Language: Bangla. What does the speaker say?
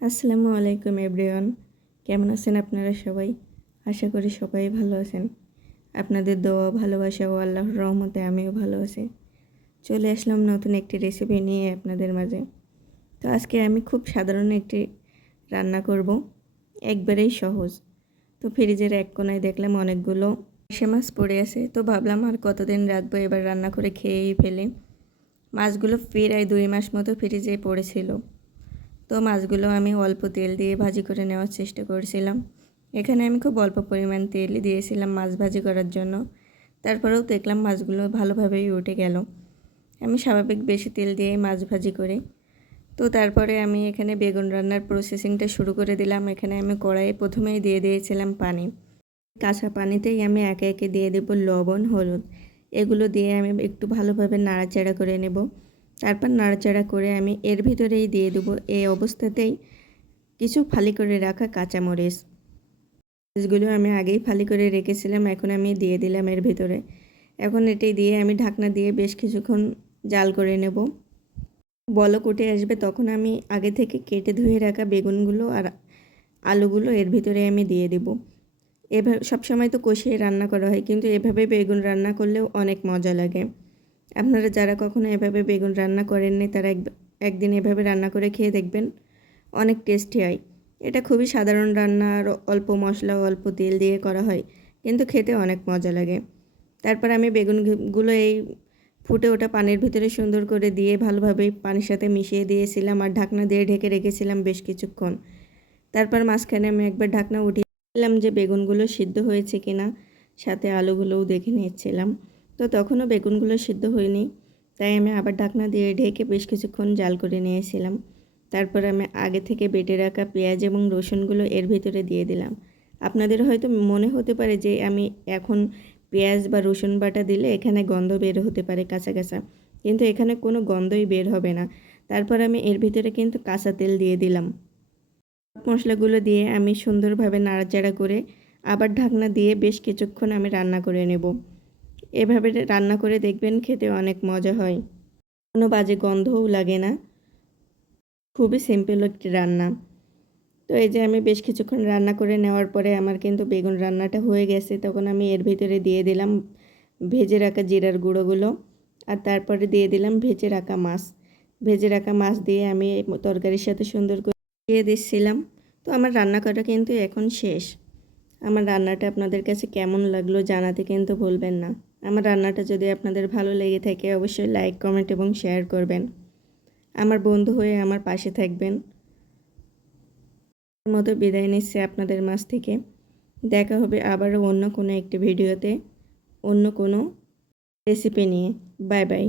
আসসালামু আলাইকুম এভরিওয়ান। কেমন আছেন আপনারা সবাই? আশা করি সবাই ভালো আছেন। আপনাদের দোয়া, ভালোবাসা ও আল্লাহর রহমতে আমিও ভালো আছি। চলে আসলাম নতুন একটি রেসিপি নিয়ে আপনাদের মাঝে। তো আজকে আমি খুব সাধারণ একটি রান্না করব। একবারেই সহজ। তো ফ্রিজের এক কোনায় দেখলাম অনেকগুলো সে মাছ পড়ে আছে। তো ভাবলাম আর কতদিন রাখব এবার রান্না করে খেয়েই ফেলে। মাছগুলো প্রায় দুই মাস মতো ফ্রিজে পড়েছিল। তো মাছগুলো আমি অল্প তেল দিয়ে ভাজি করে নেওয়ার চেষ্টা করছিলাম। এখানে আমি খুব অল্প পরিমাণ তেল দিয়েছিলাম মাছ ভাজি করার জন্য। তারপরেও দেখলাম মাছগুলো ভালোভাবেই উঠে গেল। আমি স্বাভাবিক বেশি তেল দিয়ে মাছ ভাজি করে। তো তারপরে আমি এখানে বেগুন রান্নার প্রসেসিংটা শুরু করে দিলাম। এখানে আমি কড়াইয়ে প্রথমেই দিয়ে দিয়েছিলাম পানি। কাঁচা পানিতেই আমি একে একে দিয়ে দেবো লবণ, হলুদ। এগুলো দিয়ে আমি একটু ভালোভাবে নাড়াচাড়া করে নেব। তারপর নাড়াচাড়া করে আমি এর ভিতরেই দিয়ে দেবো। এই অবস্থাতেই কিছু ফালি করে রাখা কাঁচামরিচ। মরিচগুলো আমি আগেই ফালি করে রেখেছিলাম, এখন আমি দিয়ে দিলাম এর ভিতরে। এখন এটি দিয়ে আমি ঢাকনা দিয়ে বেশ কিছুক্ষণ জাল করে নেব। বলক উঠে আসবে তখন আমি আগে থেকে কেটে ধুয়ে রাখা বেগুনগুলো আর আলুগুলো এর ভিতরে আমি দিয়ে দেব। এভাবে সবসময় তো কষিয়ে রান্না করা হয়, কিন্তু এভাবে বেগুন রান্না করলেও অনেক মজা লাগে। আপনারা যারা কখনো এভাবে বেগুন রান্না করেননি, তারা এক একদিন এভাবে রান্না করে খেয়ে দেখবেন, অনেক টেস্টি হয়। এটা খুবই সাধারণ রান্না, আর অল্প মশলা অল্প তেল দিয়ে করা হয়, কিন্তু খেতে অনেক মজা লাগে। তারপর আমি বেগুনগুলো এই ফুটে ওঠা পানির ভিতরে সুন্দর করে দিয়ে ভালোভাবে পানির সাথে মিশিয়ে দিয়েছিলাম আর ঢাকনা দিয়ে ঢেকে রেখেছিলাম বেশ কিছুক্ষণ। তারপর মাঝখানে আমি একবার ঢাকনা উঠিয়েছিলাম যে বেগুনগুলো সিদ্ধ হয়েছে কিনা, সাথে আলুগুলোও দেখে নিয়েছিলাম। তো তখনও বেগুনগুলো সিদ্ধ হয়নি। তাই আমি আবার ঢাকনা দিয়ে ঢেকে বেশ কিছুক্ষণ জাল করে নিয়েছিলাম। তারপর আমি আগে থেকে বেটে রাখা পেঁয়াজ এবং রসুনগুলো এর ভিতরে দিয়ে দিলাম। আপনাদের হয়তো মনে হতে পারে যে আমি এখন পেঁয়াজ বা রসুন বাটা দিলে এখানে গন্ধ বের হতে পারে কাঁচা কাঁচা। কিন্তু এখানে কোনো গন্ধই বের হবে না। তারপর আমি এর ভিতরে কিন্তু কাঁচা তেল দিয়ে দিলাম। মশলাগুলো দিয়ে আমি সুন্দরভাবে নাড়াচাড়া করে আবার ঢাকনা দিয়ে বেশ কিছুক্ষণ আমি রান্না করে নেব। এভাবে রান্না করে দেখবেন খেতে অনেক মজা হয়। কোনো বাজে গন্ধও লাগে না। খুবই সিম্পল একটি রান্না। তো এই যে আমি বেশ কিছুক্ষণ রান্না করে নেওয়ার পরে আমার কিন্তু বেগুন রান্নাটা হয়ে গেছে। তখন আমি এর ভিতরে দিয়ে দিলাম ভেজে রাখা জিরার গুঁড়োগুলো আর তারপরে দিয়ে দিলাম ভেজে রাখা মাছ। ভেজে রাখা মাছ দিয়ে আমি তরকারির সাথে সুন্দর করে দিয়ে দিচ্ছিলাম। তো আমার রান্না করা কিন্তু এখন শেষ। আমার রান্নাটা আপনাদের কাছে কেমন লাগল জানাতে কিন্তু ভুলবেন না। আমার রান্নাটা যদি আপনাদের ভালো লেগে থাকে, অবশ্যই লাইক কমেন্ট এবং শেয়ার করবেন। আমার বন্ধু হয়ে আমার পাশে থাকবেন। মতো বিদায় নিচ্ছে আপনাদের মাছ থেকে। দেখা হবে আবারও অন্য কোনো একটি ভিডিওতে অন্য কোনো রেসিপি নিয়ে। Bye bye